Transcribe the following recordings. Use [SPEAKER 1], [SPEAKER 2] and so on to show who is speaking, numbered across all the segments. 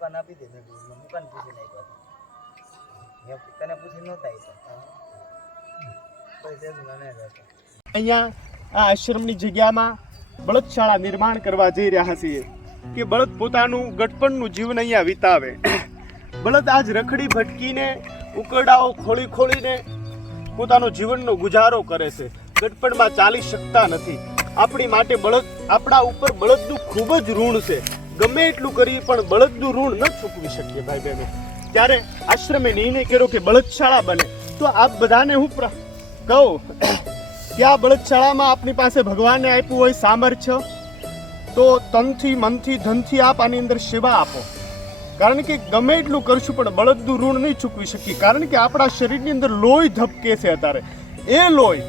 [SPEAKER 1] મુકાન આપી દે મેં કીધું, મેં મુકાન પૂછી નાખ્યો તને પૂછી નહોતા
[SPEAKER 2] અહીંયા આ આશ્રમની જગ્યામાં બળદશાળા નિર્માણ કરવા જઈ રહ્યા છીએ કે બળદ પોતાનું ગટપણનું જીવન અહીંયા વિતાવે. બળદ આજ રખડી ભટકીને ઉકરડાઓ ખોળી ખોળીને પોતાનો જીવનનો ગુજારો કરે છે. ગટપણમાં ચાલી શકતા નથી. આપણી માટે બળદ આપણા ઉપર બળદનું ખૂબ જ ઋણ છે. ગમે એટલું કરીએ પણ બળદનું ઋણ ન ચૂકવી શકીએ ભાઈ બહેનો. ત્યારે આશ્રમે નિર્ણય કર્યો કે બળદશાળા બને. તો આપ બધાને હું કહું કે આ બળદશાળામાં આપની પાસે ભગવાને આપ્યું હોય સામર્થ્ય, તો તનથી, મનથી, ધનથી આપ આની અંદર સેવા આપો. કારણ કે ગમે એટલું કરશું, પણ બળદનું ઋણ નહીં ચૂકવી શકીએ. કારણ કે આપણા શરીરની અંદર લોહી ધબકે છે અત્યારે. એ લોહી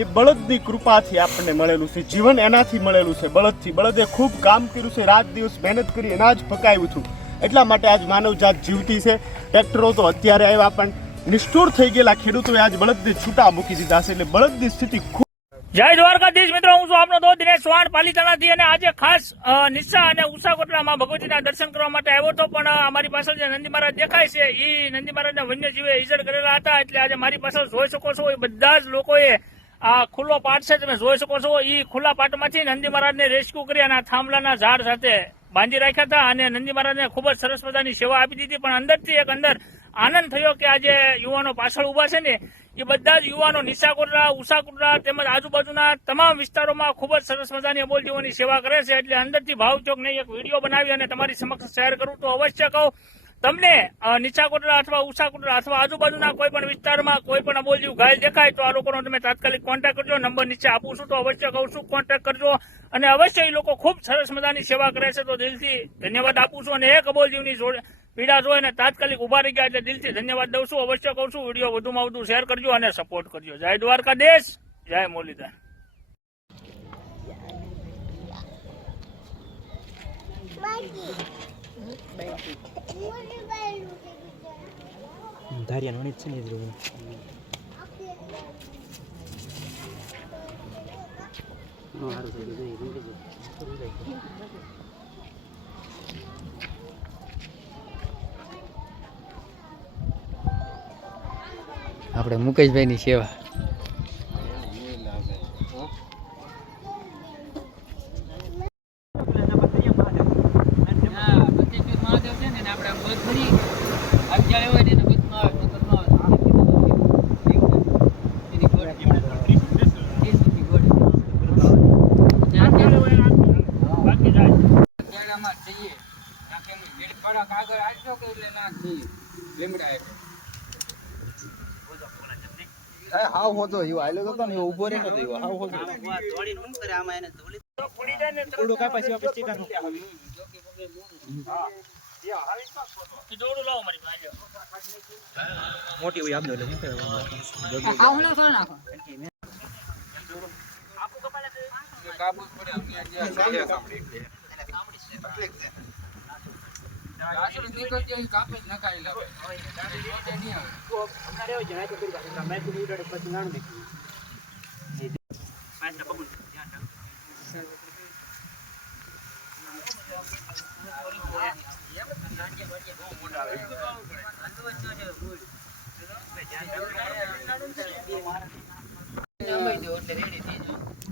[SPEAKER 2] એ બળદની કૃપાથી આપણને મળેલું છે. જીવન એનાથી મળેલું છે, બળદથી. બળદે ખૂબ કામ કર્યું છે, રાત દિવસ મહેનત કરી અનાજ પકાવ્યું હતું. એટલા માટે આજ માનવજાત જીવતી છે. ટ્રેક્ટરો તો અત્યારે આવ્યા, પણ નિષ્ઠુર થઈ ગયેલા ખેડૂતોએ આજ બળદને છૂટા મૂકી દીધા છે. એટલે બળદની સ્થિતિ ખૂબ
[SPEAKER 3] જય દ્વારકાધીશ મિત્રો, હું છું આપનો દોસ્ત દિનેશ ચૌહાણ પાલિતાણાથી. અને આજે ખાસ નિશા અને ઉષા કોટડામાં ભગવતીના દર્શન કરવા માટે આવ્યો હતો, પણ અમારી પાછળ જે નંદી મહારાજ દેખાય છે એ નંદી મહારાજના વન્યજીવે ઇજડ કરેલા હતા. એટલે આજે મારી પાછળ જોઈ શકો છો, એ બધા જ લોકોએ આ ખુલ્લો પાટ છે, તમે જોઈ શકો છો. એ ખુલ્લા પાટમાંથી નંદી મહારાજને રેસ્ક્યુ કરી અને થાંભલાના ઝાડ સાથે બાંધી રાખ્યા હતા અને નંદી મહારાજને ખૂબ જ સરસ મજાની સેવા આપી દીધી. પણ અંદરથી એક અંદર આનંદ થયો કે આજે યુવાનો પાછળ ઊભા છે ને, એ બધા જ યુવાનો નિશાકોટડા ઉષાકોટડા તેમજ આજુબાજુના તમામ વિસ્તારોમાં ખૂબ જ સરસ મજાની અમોલજીઓની સેવા કરે છે. એટલે અંદરથી ભાવચોક નહીં એક વીડિયો બનાવી અને તમારી સમક્ષ શેર કરું તો અવશ્ય કહું તમને નીચા નીચાકોટડા અથવા ઉષા ઉષાકોટડા અથવા આજુબાજુના કોઈ પણ વિસ્તારમાં કોઈ પણ અબોલ જીવ ઘાયલ દેખાય તો આ લોકોનો તમે તાત્કાલિક કોન્ટેક્ટ કરજો. નંબર નીચે આપું છું તો અવશ્ય કહું છું કોન્ટેક્ટ કરજો. અને અવશ્ય એ લોકો ખૂબ સરસ મજાની સેવા કરે છે તો દિલથી ધન્યવાદ આપું છું અને એક અબોલ જીવની પીડા જોઈ અને તાત્કાલિક ઊભા રહી ગયા એટલે દિલથી ધન્યવાદ દઉં છું. અવશ્ય કહું છું, વીડિયો વધુમાં વધુ શેર કરજો અને સપોર્ટ કરજો. જય દ્વારકાધીશ જય મુરલીધર.
[SPEAKER 1] ધારિયા નણી છે ને એ
[SPEAKER 4] આપણે મુકેશભાઈની સેવા.
[SPEAKER 3] બાકી જાય
[SPEAKER 1] હાવ હોતો એવો આયલો હતો ને એવો ઊભો રહેતો હતો એવો હાવ હોતો
[SPEAKER 3] પડી જાય ને
[SPEAKER 1] થોડું ચીકણ
[SPEAKER 3] એ દોડું લાવો મારી પાસે
[SPEAKER 1] મોટી હોય આપજો એટલે શું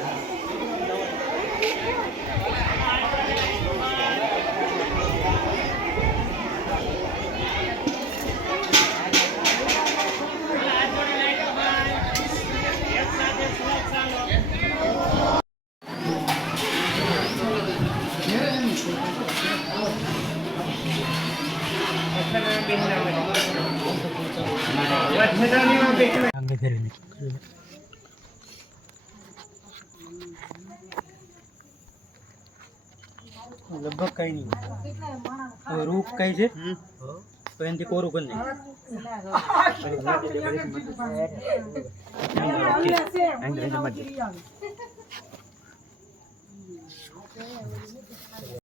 [SPEAKER 1] लगभग कहीं नहीं. और रूप कहीं से कहीं तो को रूप नहीं.